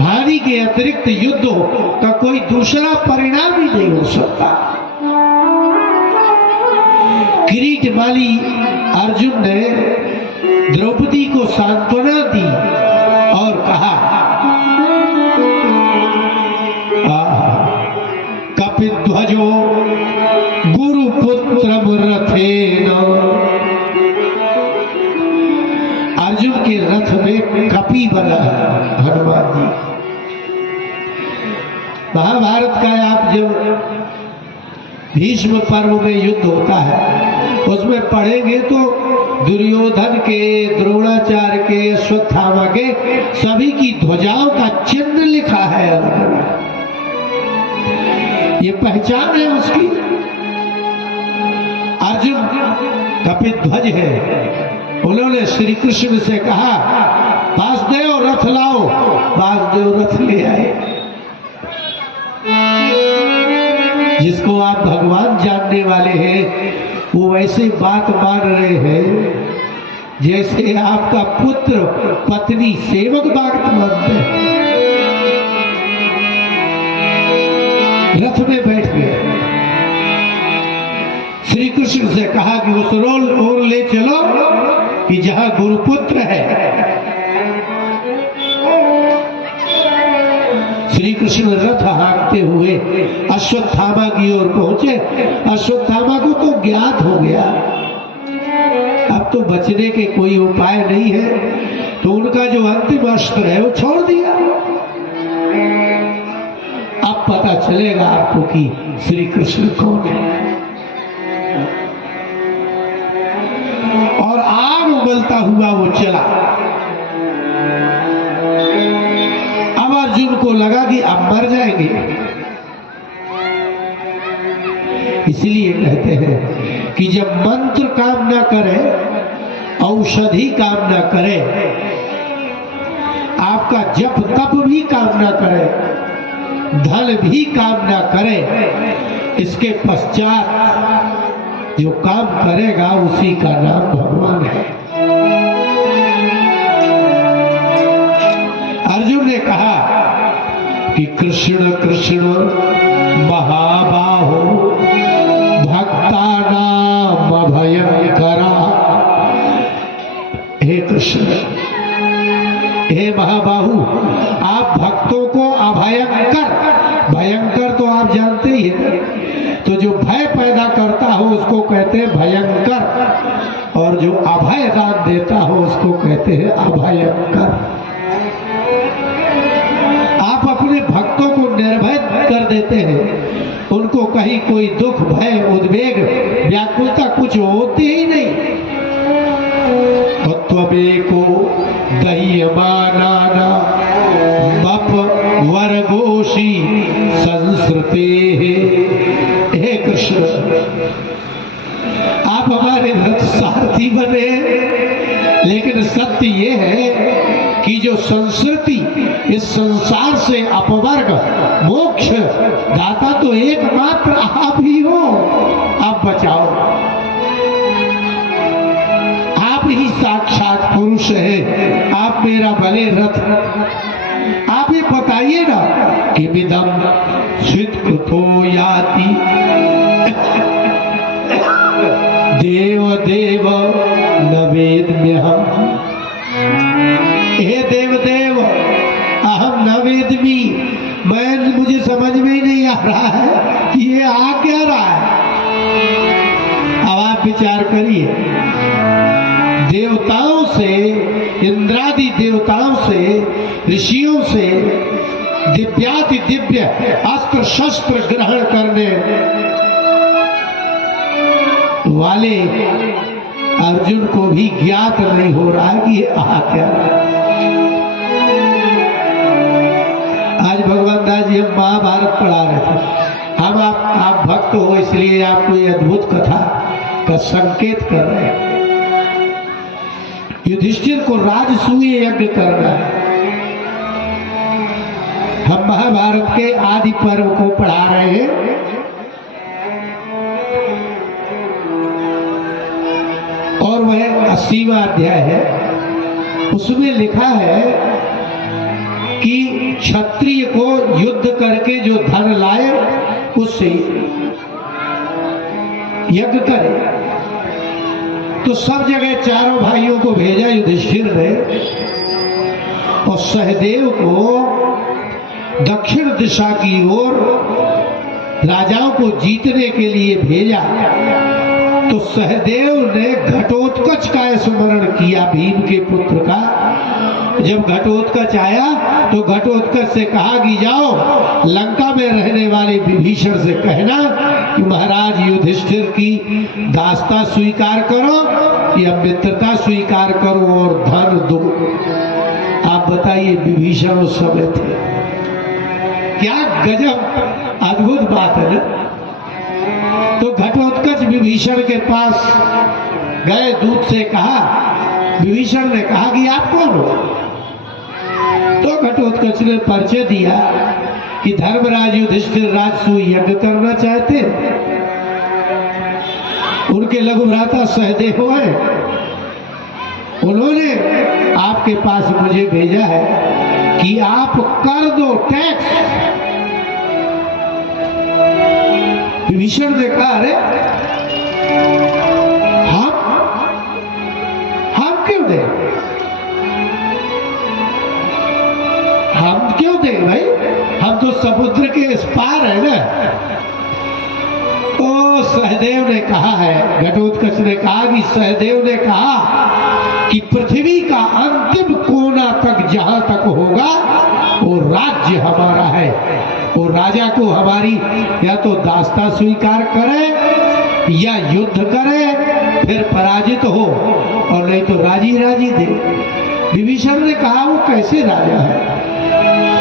हानि के अतिरिक्त युद्ध का कोई दूसरा परिणाम ही नहीं हो सकता। किरीटमाली अर्जुन ने द्रौपदी को सांत्वना दी और कहा, कपिध्वजो गुरुपुत्रम रथेन। अर्जुन के रथ में कपि बना हनुमान जी। महाभारत का आप जब भीष्म पर्व में युद्ध होता है उसमें पढ़ेंगे तो दुर्योधन के, द्रोणाचार्य के, अश्वत्थामा के सभी की ध्वजाओं का चिन्ह लिखा है। ये पहचान है उसकी। अर्जुन कपिध्वज है। उन्होंने श्री कृष्ण से कहा, वासुदेव रथ लाओ। वासुदेव रथ ले आए। जिसको आप भगवान जानने वाले हैं वो ऐसे बात मान रहे हैं जैसे आपका पुत्र पत्नी सेवक बात मानते हैं। रथ में बैठ गए। श्री कृष्ण से कहा कि उस रोल और ले चलो कि जहां गुरुपुत्र है। श्री कृष्ण रथ हाँकते हुए अश्वत्थामा की ओर पहुंचे। अश्वत्थामा को तो ज्ञात हो गया अब तो बचने के कोई उपाय नहीं है, तो उनका जो अंतिम अस्त्र है वो छोड़ दिया। अब पता चलेगा आपको कि श्री कृष्ण कौन है। और आग उगलता हुआ वो चला। अब अर्जुन को लगा कि अब मर जाएंगे, इसलिए कहते हैं कि जब मंत्र काम ना करे, औषधि काम ना करे, आपका जप तप भी काम ना करे, धन भी काम ना करे, इसके पश्चात जो काम करेगा उसी का नाम भगवान है। अर्जुन ने कहा कि कृष्ण कृष्ण महाबाहो भक्तानाम अभयंकरा। हे कृष्ण, हे महाबाहु, आप भक्तों को अभयंकर, भयंकर तो आप जानते ही हैं, तो जो भय पैदा करता हो उसको कहते हैं भयंकर, और जो अभय दान देता हो उसको कहते हैं अभयंकर। आप अपने भक्तों को निर्भय कर देते हैं, उनको कहीं कोई दुख, भय, उद्वेग, व्याकुलता कुछ होती ही नहीं। त्वमेको दह्यमानाना मप वर्गोषि संस्कृते। हे कृष्ण, आप हमारे रथ सारथी बने, लेकिन सत्य ये है कि जो संस्कृति, इस संसार से अपवर्ग, मोक्ष दाता तो एकमात्र आप ही हो। आप बचाओ, आप ही साक्षात पुरुष है, आप मेरा भले रथ। आप ही बताइए ना कि विदम स्वीकृतो याति देव देव न वेद्म्यहम्। हे देव देव, अहम न वेद्मि। मुझे समझ में ही नहीं आ रहा है कि ये आ क्या रहा है। अब आप विचार करिए, देवताओं से, इंद्रादि देवताओं से, ऋषियों से दिव्याति दिव्य अस्त्र शस्त्र ग्रहण करने वाले अर्जुन को भी ज्ञात नहीं हो रहा है कि ये आ क्या रहा है। आज भगवान दास जी हम महाभारत पढ़ा रहे थे। हम आप भक्त हो इसलिए आपको ये अद्भुत कथा का संकेत कर रहे हैं। युधिष्ठिर को राजसूय यज्ञ करना है। हम महाभारत के आदि पर्व को पढ़ा रहे हैं। और वह 80वां अध्याय है। उसमें लिखा है कि क्षत्रिय को युद्ध करके जो धन लाए उससे यज्ञ करे। तो सब जगह चारों भाइयों को भेजा युधिष्ठिर ने, और सहदेव को दक्षिण दिशा की ओर राजाओं को जीतने के लिए भेजा। तो सहदेव ने घटोत्कच का स्मरण किया, भीम के पुत्र का। जब घटोत्कच आया तो घटोत्कच से कहा कि जाओ लंका में रहने वाले विभीषण से कहना कि महाराज युधिष्ठिर की दास्ता स्वीकार करो या मित्रता स्वीकार करो और धन दो। आप बताइए, विभीषण उस समय थे। क्या गजब अद्भुत बात है ना। तो घटोत्कच विभीषण के पास गए, दूत से कहा, विभीषण ने कहा कि आप कौन हो? तो घटोत्कच ने परिचय दिया कि धर्मराज युधिष्ठिर राजसूय यज्ञ करना चाहते, उनके लघु भ्राता सहदेव है, उन्होंने आपके पास मुझे भेजा है कि आप कर दो टैक्स। विभीषण ने कहा, अरे हम क्यों दें? हम क्यों दें भाई? हम तो समुद्र के इस पार है ना। तो सहदेव ने कहा है, घटोत्कच ने कहा कि सहदेव ने कहा कि पृथ्वी का अंतिम कोना तक जहां तक होगा वो राज्य हमारा है। वो राजा को हमारी या तो दास्ता स्वीकार करे या युद्ध करे, फिर पराजित हो, और नहीं तो राजी राजी दे। विभीषण ने कहा वो कैसे राजा है?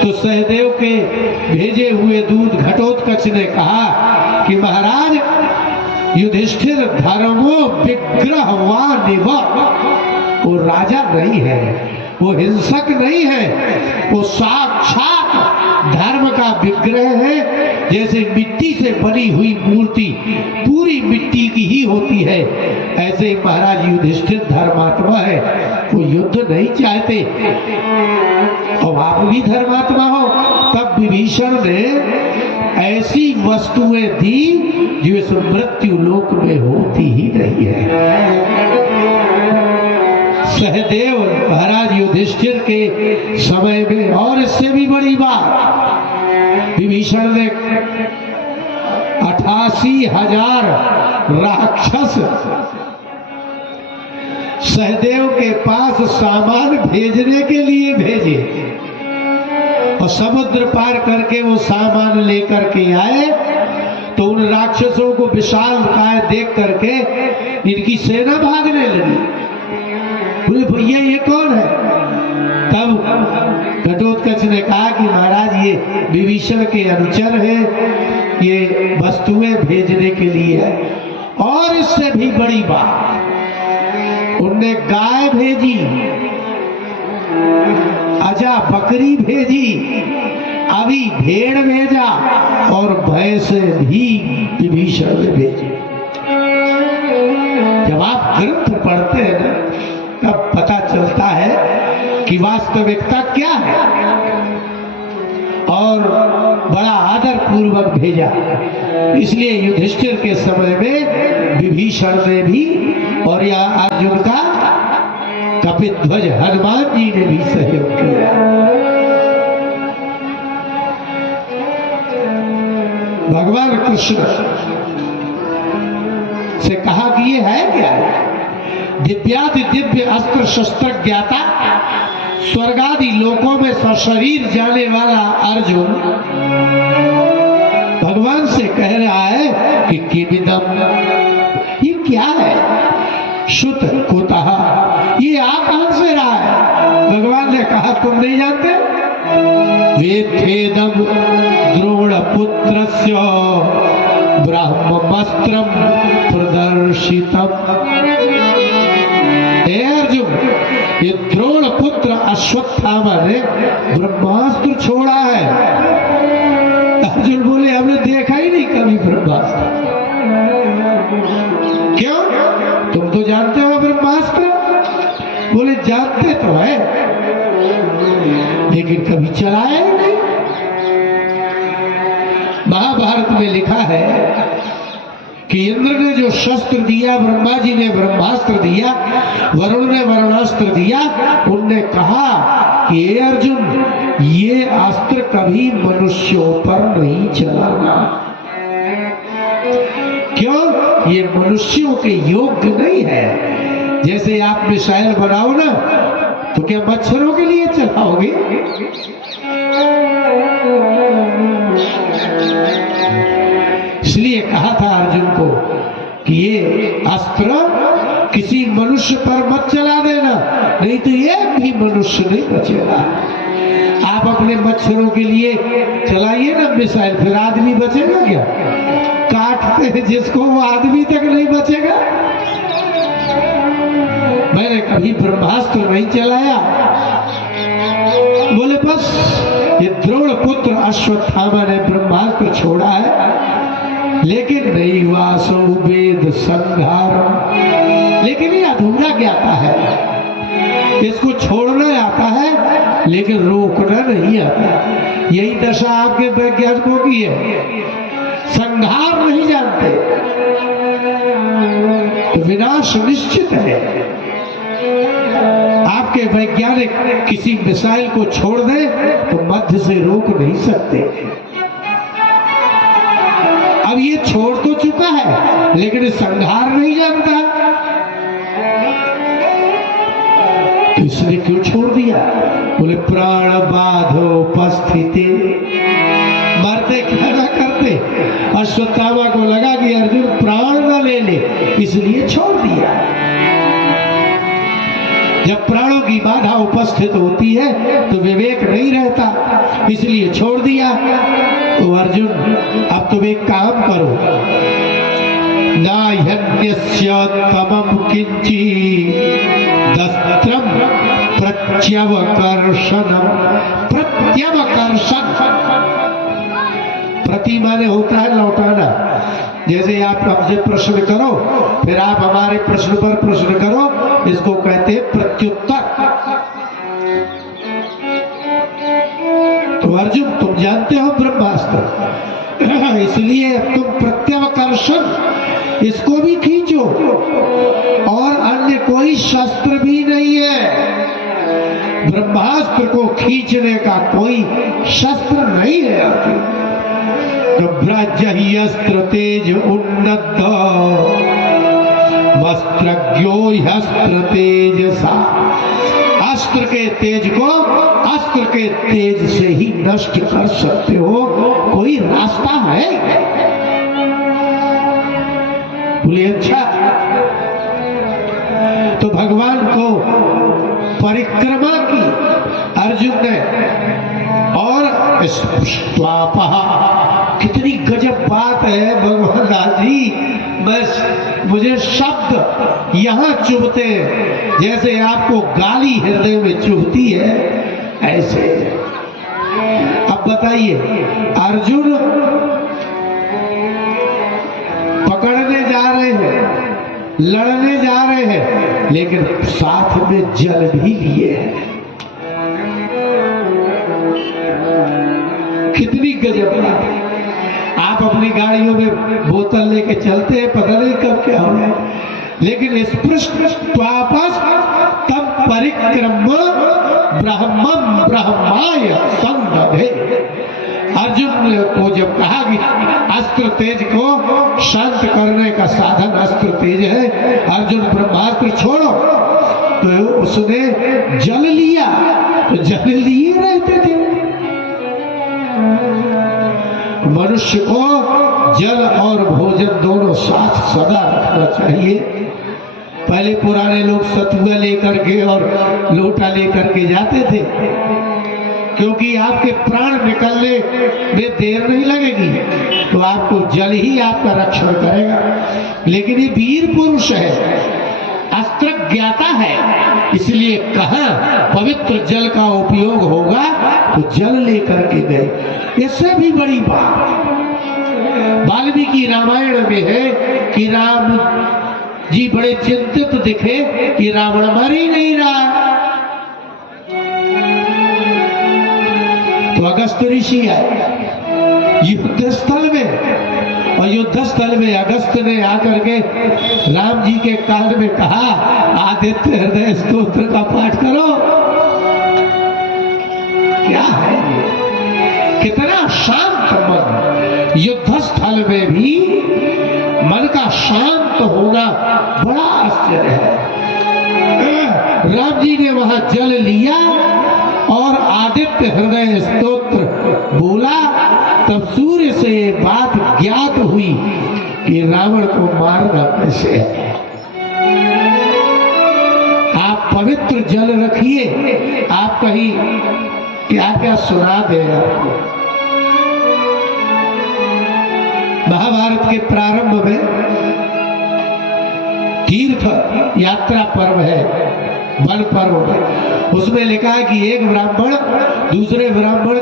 तो सहदेव के भेजे हुए दूत घटोत्कच ने कहा कि महाराज युधिष्ठिर धर्मो विग्रहवानिव, वो राजा नहीं है, वो हिंसक नहीं है, वो साक्षात धर्म का विग्रह है। जैसे मिट्टी से बनी हुई मूर्ति पूरी मिट्टी की ही होती है, ऐसे महाराज युधिष्ठिर धर्मात्मा है, वो युद्ध नहीं चाहते। और आप भी धर्मात्मा हो। तब विभीषण ने ऐसी वस्तुएं दी जो इस मृत्यु लोक में होती ही नहीं है। सहदेव महाराज युधिष्ठिर के समय में, और इससे भी बड़ी बात, विभीषण ने 88,000 राक्षस सहदेव के पास सामान भेजने के लिए भेजे, और समुद्र पार करके वो सामान लेकर के आए। तो उन राक्षसों को विशालकाय देख करके इनकी सेना भागने लगी। बोले भैया ये कौन है? तब घटोत्कच ने कहा कि महाराज ये विभीषण के अनुचर हैं, ये वस्तुएं भेजने के लिए है। और इससे भी बड़ी बात, उनने गाय भेजी, अजा बकरी भेजी, अभी भेड़ भेजा, और भैंस भी विभीषण ने भेजी। जब आप ग्रंथ पढ़ते हैं ना, तब पता चलता है कि वास्तविकता क्या है। और बड़ा आदर पूर्वक भेजा। इसलिए युधिष्ठिर के समय में विभीषण ने भी, और या अर्जुन का कपिध्वज हनुमान जी ने भी सहयोग किया। भगवान कृष्ण से कहा कि ये है क्या? दिव्यादि दिव्य अस्त्र शस्त्र ज्ञाता, स्वर्गादि लोकों में सशरीर जाने वाला अर्जुन भगवान से कह रहा है कि किमिदम, ये क्या है? शुत कुतः, ये आ कहां से रहा है? भगवान ने कहा तुम नहीं जानते? वेत्थेदम द्रोण पुत्रस्य ब्रह्मवस्त्रम प्रदर्शितम। हे अर्जुन, ये द्रोण पुत्र अश्वत्थामा ने ब्रह्मास्त्र छोड़ा है। अर्जुन बोले हमने देखा ही नहीं कभी ब्रह्मास्त्र। क्यों? तुम तो जानते हो ब्रह्मास्त्र। बोले जानते तो है, लेकिन कभी चलाया ही नहीं। महाभारत में लिखा है कि इंद्र ने जो शस्त्र दिया, ब्रह्मा जी ने ब्रह्मास्त्र दिया, वरुण ने वरुणास्त्र दिया, उनने कहा कि हे अर्जुन, ये अस्त्र कभी मनुष्यों पर नहीं चलाना। क्यों? ये मनुष्यों के योग्य नहीं है। जैसे आप मिसाइल बनाओ ना, तो क्या मच्छरों के लिए चलाओगे? इसलिए कहा था अर्जुन को कि ये अस्त्र किसी मनुष्य पर मत चला देना, नहीं तो एक भी मनुष्य नहीं बचेगा। आप अपने मच्छरों के लिए चलाइए ना मिसाइल, फिर आदमी बचेगा क्या? काटते हैं जिसको, वो आदमी तक नहीं बचेगा। मैंने कभी ब्रह्मास्त्र नहीं चलाया। बोले बस ये द्रोण पुत्र अश्वत्थामा ने ब्रह्मास्त्र छोड़ा है, लेकिन नहीं वासो वेद संहार, लेकिन ये अधूरा ज्ञाता है। इसको छोड़ना आता है लेकिन रोकना नहीं आता। यही दशा आपके वैज्ञानिकों की है, संहार नहीं जानते तो विनाश निश्चित है। आपके वैज्ञानिक किसी मिसाइल को छोड़ दे तो मध्य से रोक नहीं सकते। अब ये छोड़ तो चुका है लेकिन संहार नहीं जानता, तो इसने क्यों छोड़ दिया? बोले प्राण बाधो उपस्थिति, मरते क्या ना करते। अश्वत्थामा को लगा कि अर्जुन प्राण न ले ले, इसलिए छोड़ दिया। जब प्राणों की बाधा उपस्थित होती है तो विवेक नहीं रहता, इसलिए छोड़ दिया। तो अर्जुन अब तुम एक काम करो, नाह्यन्यस्योत्तमं किंचिदस्त्रं प्रत्यवकर्षणं। प्रत्यवकर्षण प्रति माने होता है लौटाना। जैसे आप हमसे प्रश्न करो, फिर आप हमारे प्रश्न पर प्रश्न करो, इसको कहते हैं प्रत्युत्तर। तो अर्जुन तुम जानते हो ब्रह्मास्त्र, इसलिए तुम प्रत्यवकर्षण इसको भी खींचो, और अन्य कोई शस्त्र भी नहीं है। ब्रह्मास्त्र को खींचने का कोई शस्त्र नहीं है अर्जुन। ब्रजह्यस्त्र तेज उन्नत वस्त्रज्ञो ह्यस्त्र तेजसा। अस्त्र के तेज को अस्त्र के तेज से ही नष्ट कर सकते हो, कोई रास्ता है? बोले अच्छा। तो भगवान को परिक्रमा की अर्जुन ने, और कितनी गजब बात है भगवान दादी, बस मुझे शब्द यहाँ चुभते हैं, जैसे आपको गाली हृदय में चुभती है ऐसे। अब बताइए, अर्जुन पकड़ने जा रहे हैं, लड़ने जा रहे हैं, लेकिन साथ में जल भी लिए हैं। कितनी गजब बात है। आप अपनी गाड़ियों में बोतल लेके चलते हैं, पता नहीं कब क्या हो जाए, लेकिन स्पृष्टवापस तब परिक्रम ब्रह्मम ब्रह्माय संदधे। अर्जुन को जब कहा कि अस्त्र तेज को शांत करने का साधन अस्त्र तेज है, अर्जुन ब्रह्मास्त्र छोड़ो, तो उसने जल लिया। तो जल लिए रहते थे। मनुष्य को जल और भोजन दोनों साथ सदा रखना चाहिए। पहले पुराने लोग सतुआ लेकर के और लोटा लेकर के जाते थे, क्योंकि आपके प्राण निकलने में देर नहीं लगेगी, तो आपको जल ही आपका रक्षण करेगा। लेकिन ये वीर पुरुष है, अस्त्र ज्ञाता है, इसलिए कहा पवित्र जल का उपयोग होगा तो जल लेकर के गए। इससे भी बड़ी बात वाल्मीकि रामायण में है कि राम जी बड़े चिंतित दिखे कि रावण मर ही नहीं रहा। अगस्त ऋषि आए युद्ध स्थल में, और युद्ध स्थल में अगस्त ने आकर के राम जी के कान में कहा, आदित्य हृदय स्तोत्र का पाठ करो। क्या है कितना शांत मन, युद्ध स्थल में भी मन का शांत होना बड़ा आश्चर्य है। राम जी ने वहां जल लिया और आदित्य हृदय स्तोत्र बोला, तब सूर्य से ये बात ज्ञात हुई कि रावण को मारना कैसे है। आप पवित्र जल रखिए, आप कहीं क्या क्या सुना दे आपको। महाभारत के प्रारंभ में तीर्थ यात्रा पर्व है, वन पर्व में, उसमें लिखा है कि एक ब्राह्मण दूसरे ब्राह्मण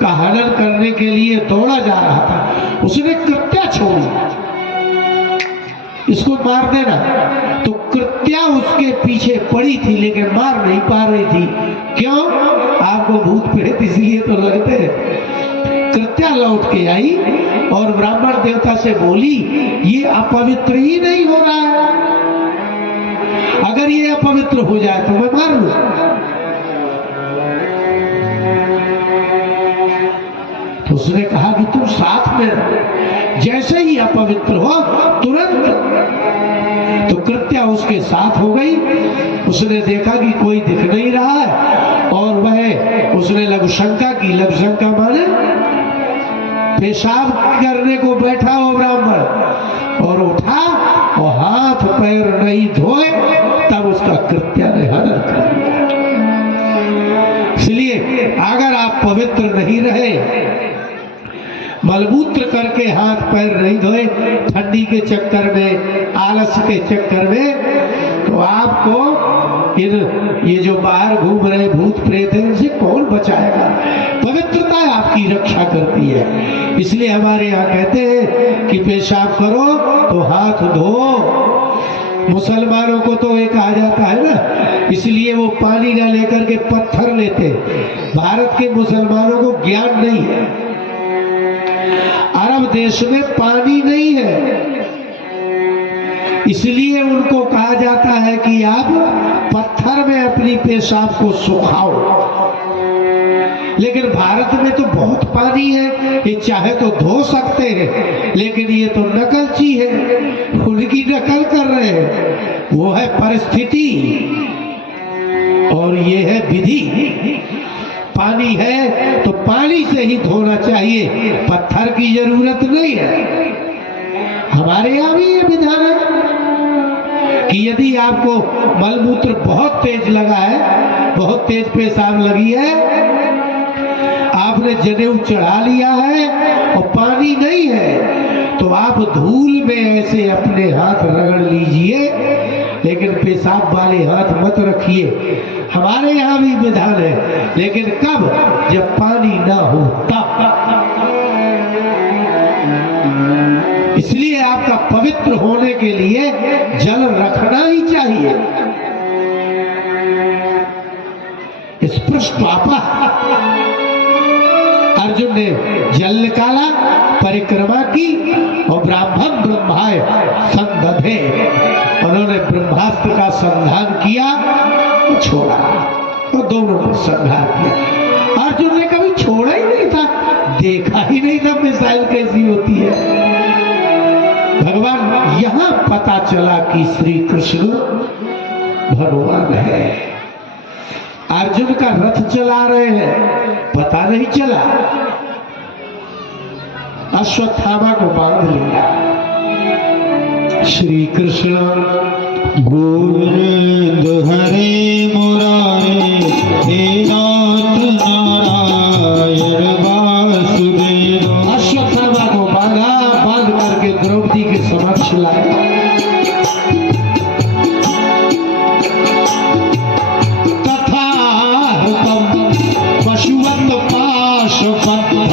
का हनन करने के लिए दौड़ा जा रहा था, उसने कृत्या छोड़ी, इसको मार देना। तो कृत्या उसके पीछे पड़ी थी लेकिन मार नहीं पा रही थी। क्यों? आपको भूत प्रेत इसलिए तो लगते हैं। कृत्या लौट के आई और ब्राह्मण देवता से बोली, ये अपवित्र ही नहीं हो रहा है, अगर ये अपवित्र हो जाए तो मैं मार लूं। तो उसने कहा कि तुम साथ में रहो, जैसे ही अपवित्र हो तुरंत। तो कृत्या उसके साथ हो गई। उसने देखा कि कोई दिख नहीं रहा है और वह उसने लघुशंका की। लघुशंका माने पेशाब करने को बैठा हो ब्राह्मण, और उठा और हाथ पैर नहीं धोए तब उसका कृत्या ने हनन कर दिया। इसलिए अगर आप पवित्र नहीं रहे, मलमूत्र करके हाथ पैर नहीं धोए, ठंडी के चक्कर में, आलस के चक्कर में, तो आपको ये जो बाहर घूम रहे भूत प्रेत है इनसे कौन बचाएगा। पवित्रता आपकी रक्षा करती है। इसलिए हमारे यहाँ कहते हैं कि पेशाब करो तो हाथ धो। मुसलमानों को तो ये कहा जाता है ना, इसलिए वो पानी ना लेकर के पत्थर लेते। भारत के मुसलमानों को ज्ञान नहीं है, अरब देश में पानी नहीं है, इसलिए उनको कहा जाता है कि आप पत्थर में अपनी पेशाब को सुखाओ। लेकिन भारत में तो बहुत पानी है, ये चाहे तो धो सकते हैं, लेकिन ये तो नकलची है, उनकी नकल कर रहे हैं। वो है परिस्थिति और ये है विधि। पानी है तो पानी से ही धोना चाहिए, पत्थर की जरूरत नहीं है। हमारे यहाँ भी ये विधान है कि यदि आपको मलमूत्र बहुत तेज लगा है, बहुत तेज पेशाब लगी है, आपने जनेऊ चढ़ा लिया है और पानी नहीं है, तो आप धूल में ऐसे अपने हाथ रगड़ लीजिए, लेकिन पेशाब वाले हाथ मत रखिए। हमारे यहाँ भी विधान है, लेकिन कब? जब पानी ना हो तब। इसलिए आपका पवित्र होने के लिए जल रखना ही चाहिए। स्पृष्टापा, अर्जुन ने जल निकाला, परिक्रमा की और ब्राह्मण ब्रह्माय संदधे, उन्होंने ब्रह्मास्त्र का संधान किया और छोड़ा, और दोनों को संहार किया। अर्जुन ने कभी छोड़ा ही नहीं था, देखा ही नहीं था मिसाइल कैसी होती है। भगवान यहां पता चला कि श्री कृष्ण भगवान है। अर्जुन का रथ चला रहे हैं, पता नहीं चला, अश्वत्थामा को बांध लिया। श्री कृष्ण गोविंद हरे मुरारे हे नाथ नारायण वासुदेव। अश्वत्थामा को बांधा, बांध करके द्रौपदी के समक्ष लाया। पशुवत पाशबद्ध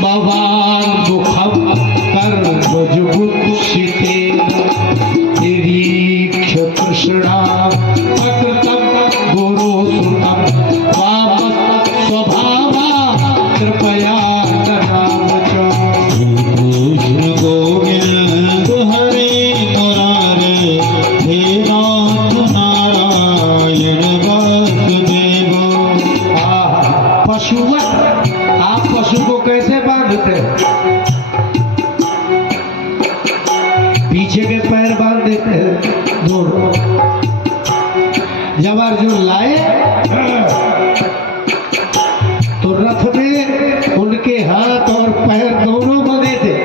भवान मुखम कर्मजुगुप्सितेन निरीक्ष्य कृष्णा अकृतं गुरुसुतं कृपया नाम च। कृष्ण गोविंद हरे मुरारे हे नाथ नारायण वासुदेव। पशुवत, आप पशु को कैसे बांधते हैं? पीछे के पैर बांध देते हैं दोनों। जब अर्जुन लाए तो रथ में उनके हाथ और पैर दोनों बंधे थे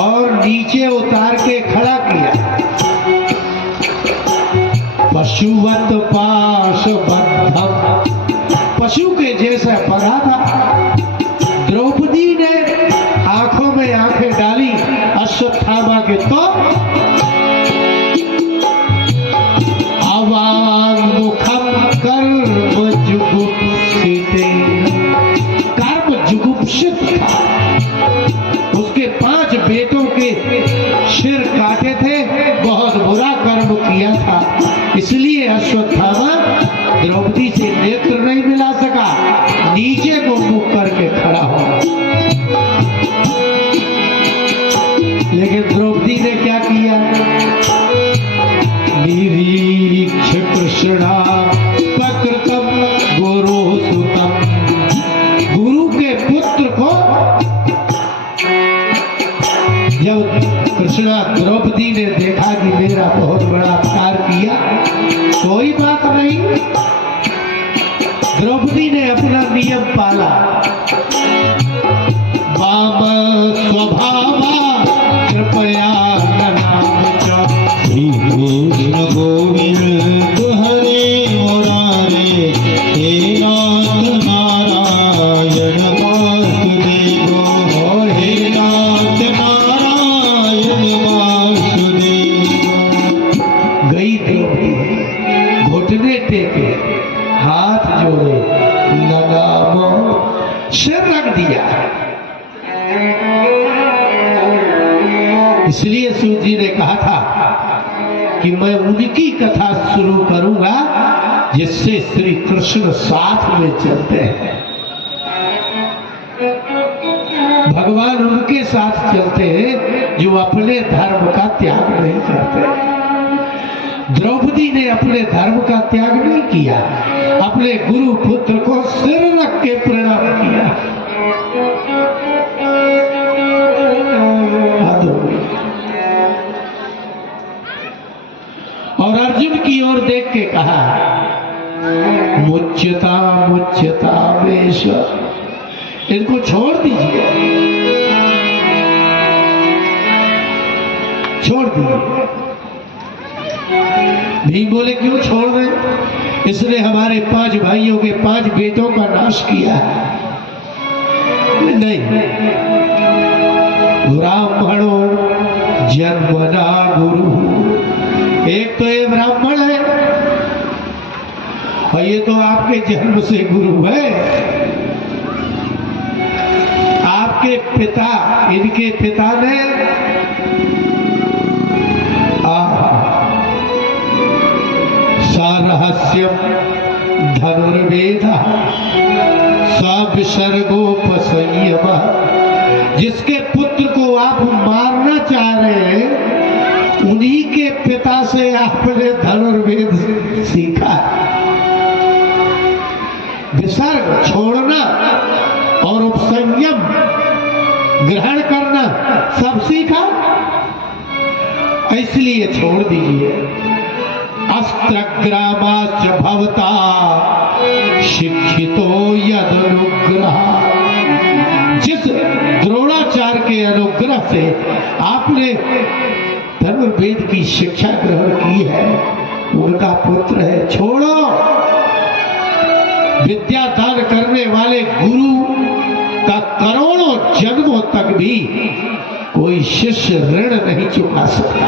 और नीचे उतार के खड़ा किया। पशुवत पाशबद्धम, पशु के जैसा बना था। द्रौपदी ने आंखों में आंखें डाली अश्वत्थामा के, तो अवाङ्मुखं कर्म जुगुप्सिते, कर्म जुगुप्सित था। उसके 5 बेटों के सिर काटे थे, बहुत बुरा कर्म किया था। इसलिए अश्वत्थामा द्रौपदी से नेत्र नहीं मिला सका, नीचे को मुख करके खड़ा हो। लेकिन द्रौपदी ने क्या किया? निरीक्ष कृष्णा प्रकृतम गुरु सुतम, गुरु के पुत्र को जब कृष्णा द्रौपदी ने देखा कि मेरा बहुत बड़ा अपकार किया, कोई बात नहीं, द्रौपदी ने अपना नियम पाला। वाम स्वभावा कृपया नाम च। श्री कृष्ण गोविंद हरे मुरारे हे नाथ नारायण वासुदेव। हे नाथ नारायण वासुदेव। गई द्रौपदी, घुटने टेके, हाथ जोड़े, नगामो, सिर रख दिया। इसलिए सूत जी ने कहा था कि मैं उनकी कथा शुरू करूंगा जिससे श्री कृष्ण साथ में चलते हैं। भगवान उनके साथ चलते हैं जो अपने धर्म का त्याग नहीं करते। द्रौपदी ने अपने धर्म का त्याग नहीं किया, अपने गुरु पुत्र को सिर रख के प्रणाम किया। और अर्जुन की ओर देख के कहा, मुच्यता मुच्यता वेश, इनको छोड़ दीजिए, छोड़ दीजिए। भीम बोले क्यों छोड़ रहे? इसने हमारे 5 भाइयों के 5 बेटों का नाश किया है। नहीं, ब्राह्मणों जन्मना गुरु, एक तो ये ब्राह्मण है और ये तो आपके जन्म से गुरु है। आपके पिता, इनके पिता ने सारहस्यम धनुर्वेद सविसर्गोपसंयम, जिसके पुत्र को आप मारना चाह रहे हैं उन्हीं के पिता से आपने धनुर्वेद सीखा। विसर्ग छोड़ना और उपसंयम ग्रहण करना सब सीखा, इसलिए छोड़ दीजिए। अस्त्रग्रामाश्च भवता शिक्षितो यदनुग्रह, जिस द्रोणाचार्य के अनुग्रह से आपने धनुर्वेद की शिक्षा ग्रहण की है उनका पुत्र है, छोड़ो। विद्या दान करने वाले गुरु का करोड़ों जन्मों तक भी कोई शिष्य ऋण नहीं चुका सकता।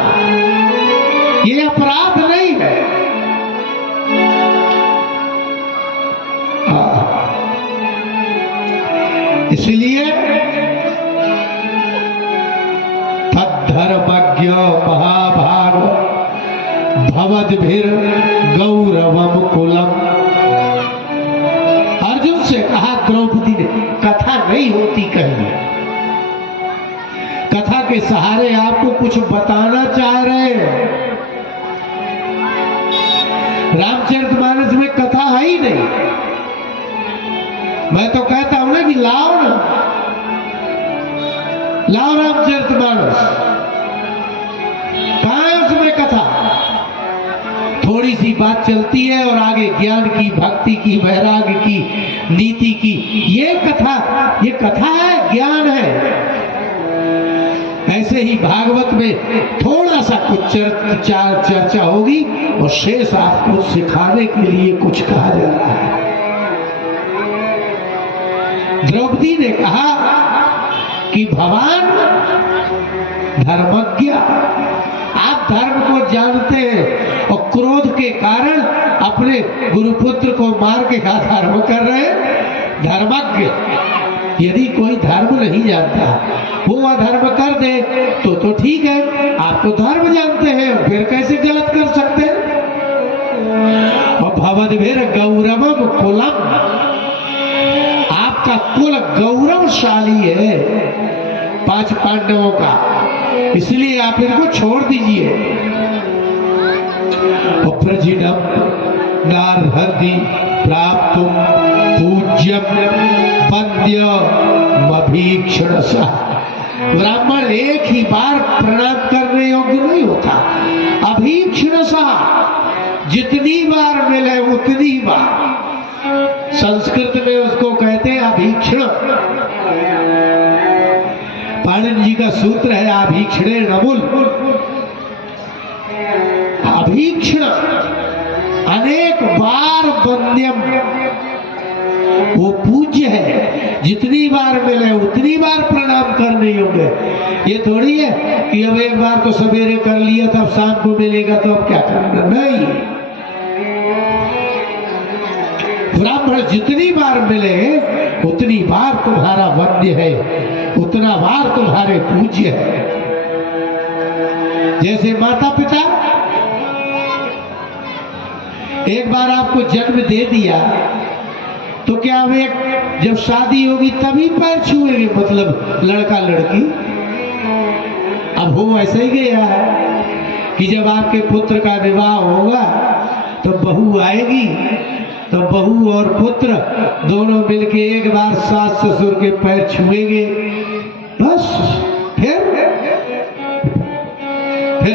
ये अपराध नहीं है। इसलिए तद्धर्मज्ञ महाभाग भवद्भिर गौरवम कुलम, अर्जुन से के सहारे आपको कुछ बताना चाह रहे हैं। रामचरितमानस में कथा है ही नहीं। मैं तो कहता हूं ना कि लाओ ना, लाओ रामचरितमानस, कहां है उसमें कथा? थोड़ी सी बात चलती है और आगे ज्ञान की, भक्ति की, वैराग्य की, नीति की। ये कथा है, ज्ञान है। ऐसे ही भागवत में थोड़ा सा कुछ चर्चा होगी और शेष आपको सिखाने के लिए कुछ कहा जा रहा है। द्रौपदी ने कहा कि भगवान धर्मज्ञ, आप धर्म को जानते हैं और क्रोध के कारण अपने गुरुपुत्र को मार के धर्म कर रहे हैं। धर्मज्ञ, यदि कोई धर्म नहीं जानता वो अधर्म कर दे तो ठीक है, आप तो धर्म जानते हैं, फिर कैसे गलत कर सकते हैं? और भवद्भिर गौरवम कुलम, आपका कुल गौरवशाली है 5 पांडवों का, इसलिए आप इनको छोड़ दीजिए। और प्रजिनम नारहति प्राप्तुम पूज्यम वंद्यमभीक्षणसा, ब्राह्मण एक ही बार प्रणाम करने योग्य नहीं होता। अभीक्षणसा, जितनी बार मिले उतनी बार। संस्कृत में उसको कहते हैं अभीक्षण। पाणिनि जी का सूत्र है अभीक्षणे नमुल। अभीक्षण, अनेक बार वंद्यम, वो पूज्य है। जितनी बार मिले उतनी बार प्रणाम करने योग्य। ये थोड़ी है कि अब एक बार तो सवेरे कर लिया तब शाम को मिलेगा तो अब क्या करना, नहीं। ब्राह्मण जितनी बार मिले उतनी बार तुम्हारा वंद्य है, उतना बार तुम्हारे पूज्य है। जैसे माता पिता एक बार आपको जन्म दे दिया तो क्या वे जब शादी होगी तभी पैर छुएंगे, मतलब लड़का लड़की? अब हो ऐसा ही गया है कि जब आपके पुत्र का विवाह होगा तो बहू आएगी, तो बहू और पुत्र दोनों मिलके एक बार सास ससुर के पैर छुएंगे, बस। फिर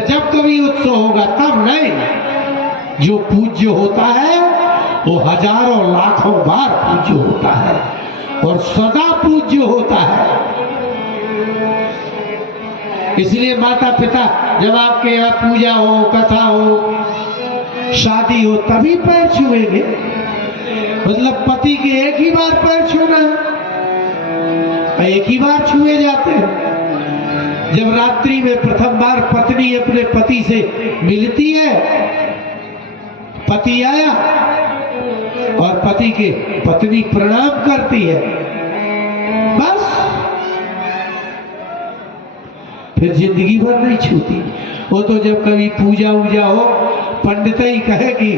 जब कभी उत्सव होगा तब नहीं। जो पूज्य होता है वो हजारों लाखों बार पूज्य होता है और सदा पूज्य होता है। इसलिए माता पिता जब आपके यहाँ पूजा हो, कथा हो, शादी हो तभी पैर छुएंगे। मतलब पति के एक ही बार पैर छूना है, एक ही बार छुए जाते हैं। जब रात्रि में प्रथम बार पत्नी अपने पति से मिलती है, पति आया और पति के पत्नी प्रणाम करती है, बस। फिर जिंदगी भर नहीं छूती। वो तो जब कभी पूजा वूजा हो, पंडित ही कहे कि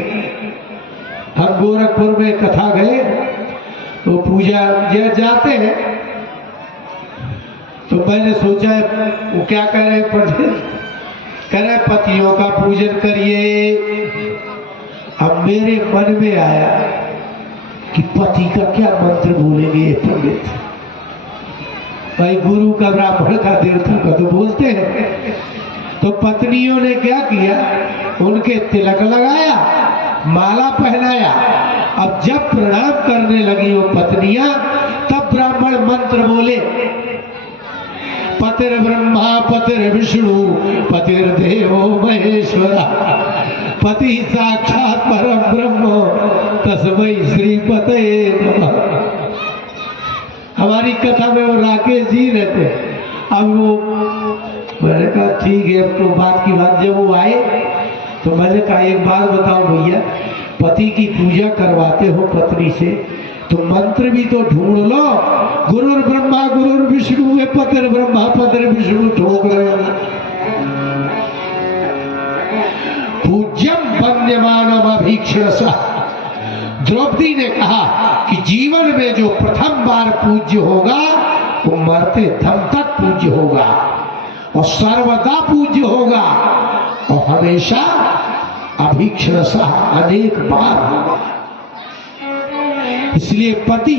हम गोरखपुर में कथा गए तो पूजा जाते हैं, तो मैंने सोचा वो क्या कह रहे पंडित, कह रहे पतियों का पूजन करिए। अब मेरे मन में आया कि पति का क्या मंत्र बोलेंगे ये पंडित? भाई गुरु का, ब्राह्मण का, देवता का तो बोलते हैं। तो पत्नियों ने क्या किया, उनके तिलक लगाया, माला पहनाया। अब जब प्रणाम करने लगी वो पत्नियां, तब ब्राह्मण मंत्र बोले, पतिर ब्रह्मा पतिर विष्णु पतिर्देवो महेश्वरा, पति साक्षात परम ब्रह्म तस्मै श्रीपते नमः। हमारी कथा में वो राकेश जी रहते। अब वो, मैंने कहा ठीक है, अब तो बात की बात। जब वो आए तो मैंने कहा एक बात बताओ भैया, पति की पूजा करवाते हो पत्नी से तो मंत्र भी तो ढूंढ लो। गुरुर ब्रह्मा गुरुर विष्णु में पतिर ब्रह्मा पतिर विष्णु ठोक रहे हो। पूज्यम वंद्यमानम अभीक्षणसा। द्रौपदी ने कहा कि जीवन में जो प्रथम बार पूज्य होगा वो मरते दम तक पूज्य होगा। और सर्वदा पूज्य होगा और हमेशा अभीक्षरसा अनेक बार होगा। इसलिए पति,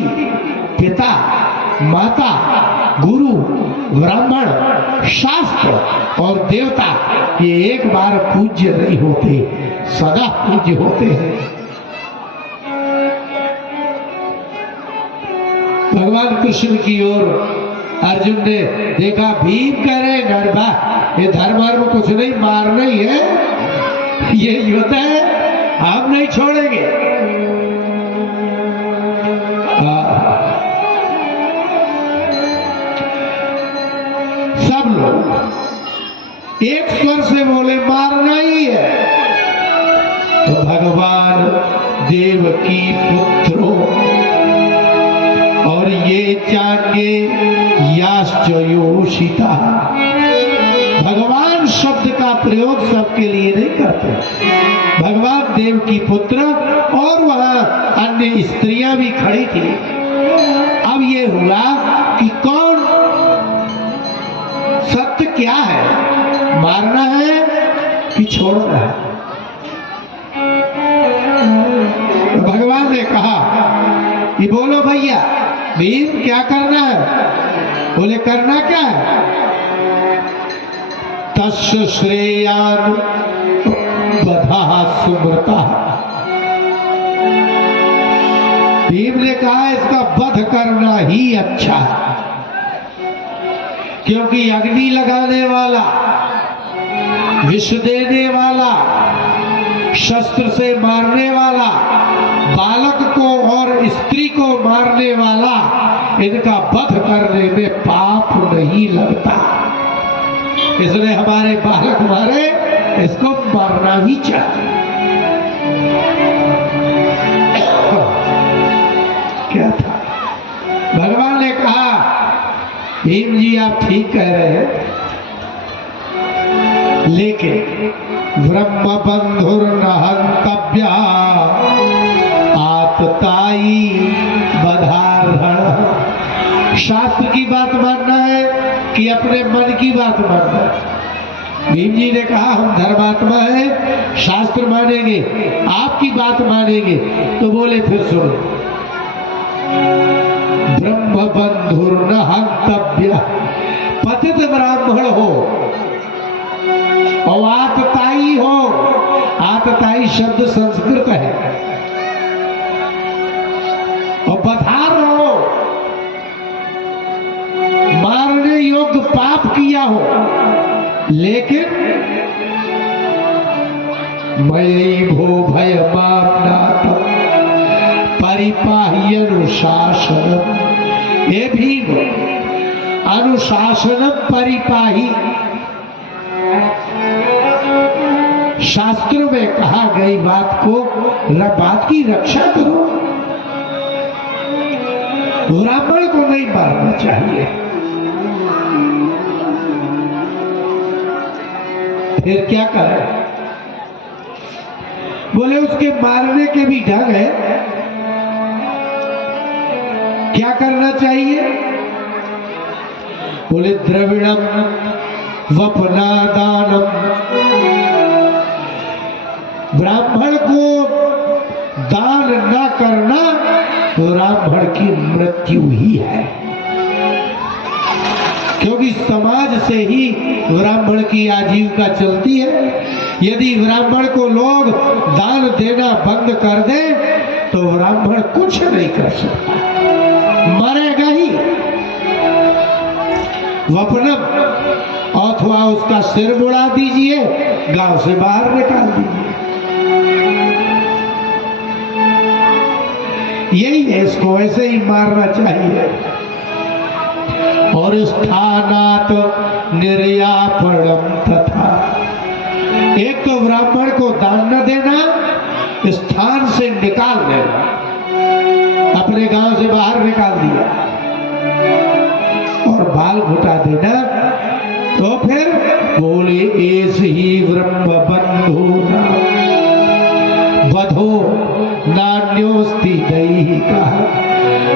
पिता, माता, गुरु, ब्राह्मण, शास्त्र और देवता ये एक बार पूज्य नहीं होते, सदा पूज्य होते हैं। भगवान कृष्ण की ओर अर्जुन ने देखा, भीम कह रहे गरबा ये धर्म कुछ नहीं, मारना ही है, ये युद्ध है, हम नहीं छोड़ेंगे। सब लोग एक स्वर से बोले मारना ही है। तो भगवान देवकी पुत्रों और ये चाके याश्चयोषिता, भगवान शब्द का प्रयोग सबके लिए नहीं करते। भगवान देव की पुत्र और वहां अन्य स्त्रियां भी खड़ी थी। अब ये हुआ कि कौन सत्य क्या है, मारना है कि छोड़ना है। तो भगवान ने कहा कि बोलो भैया भीम क्या करना है? बोले करना क्या है? तस्य श्रेयान बधा सुमृता। भीम ने कहा इसका वध करना ही अच्छा है, क्योंकि अग्नि लगाने वाला, विष देने वाला, शस्त्र से मारने वाला, बालक को और स्त्री को मारने वाला, इनका वध करने में पाप नहीं लगता। इसलिए हमारे बालक मारे, इसको मारना ही चाहिए। क्या था? भगवान ने कहा भीम जी आप ठीक कह रहे हैं, लेकिन ब्रह्म बंधुर न हंतव्य आतताई बधारण। शास्त्र की बात मानना है कि अपने मन की बात मानना है? भीम जी ने कहा हम धर्मात्मा हैं, शास्त्र मानेंगे, आपकी बात मानेंगे। तो बोले फिर सुनो, ब्रह्म बंधुर न हंतव्य, पतित ब्राह्मण हो और आतताई हो, आतताई शब्द संस्कृत है, और बधार हो, मारने योग्य पाप किया हो, लेकिन मयि भो भय मामनाथ परिपाही अनुशासन। ये भी अनुशासन परिपाही, शास्त्र में कहा गई बात को, बात की रक्षा करो। ब्राह्मण को नहीं मारना चाहिए। फिर क्या करें? बोले उसके मारने के भी ढंग है। क्या करना चाहिए? बोले द्रविणम वपनादानम, ब्राह्मण को दान न करना तो ब्राह्मण की मृत्यु ही है, क्योंकि समाज से ही ब्राह्मण की आजीविका चलती है। यदि ब्राह्मण को लोग दान देना बंद कर दे तो ब्राह्मण कुछ नहीं कर सकता, मरेगा ही। वपनम, अथवा उसका सिर मुड़ा दीजिए, गांव से बाहर निकाल दीजिए। यही है, इसको ऐसे ही मारना चाहिए। और स्थानात निर्यापणम तथा, एक तो ब्राह्मण को दान न देना, स्थान से निकाल देना, अपने गांव से बाहर निकाल दिया और बाल घुटा देना। तो फिर बोले ऐसे ही ब्रह्म बंधु बधो नान्योस्ति दैहिका,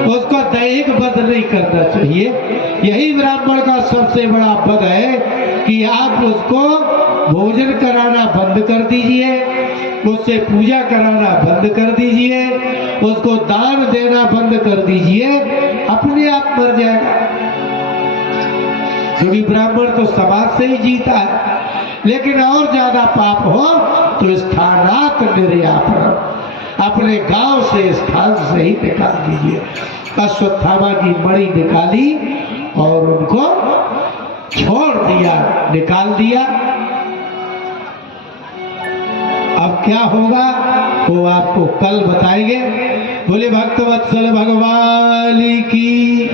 उसको दैहिक वध नहीं करना चाहिए। यही ब्राह्मण का सबसे बड़ा वध है कि आप उसको भोजन कराना बंद कर दीजिए, उससे पूजा कराना बंद कर दीजिए, उसको दान देना बंद कर दीजिए, अपने आप मर जाएगा। क्योंकि ब्राह्मण तो समाज से ही जीता है। लेकिन और ज्यादा पाप हो तो स्थानात निर्यापन, अपने गांव से स्थान से ही निकाल दीजिए। अश्वत्थामा की मणि निकाली और उनको छोड़ दिया, निकाल दिया। अब क्या होगा वो आपको कल बताएंगे। बोले भक्तवत्सल भगवान की।